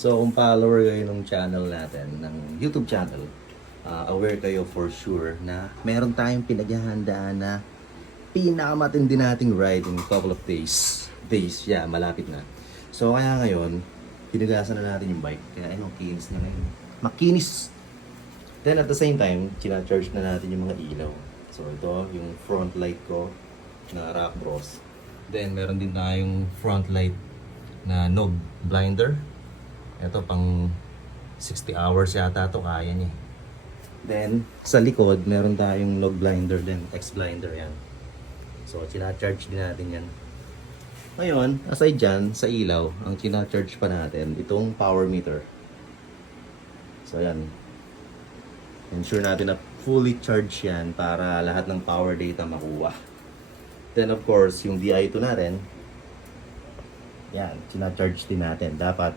So kung follower kayo ng channel natin, ng YouTube channel, aware kayo for sure na meron tayong pinaghahandaan na pinakamatindi nating ride in couple of days. Yeah, malapit na. So kaya ngayon, pinigasan na natin yung bike. Kaya ayun, kinis na ngayon. Makinis! Then at the same time, charge na natin yung mga ilaw. So ito, yung front light ko na Rock Bros. Then meron din tayong front light na Nog blinder. Ito pang 60 hours yata ito, kaya niya. Then sa likod, meron tayong Nog blinder din, X blinder yan. So charge din natin yan. Ngayon, aside dyan, sa ilaw, ang charge pa natin, itong power meter. So yan. Ensure natin na fully charged yan para lahat ng power data makuha. Then of course, yung Di2 natin, yan, charge din natin. Dapat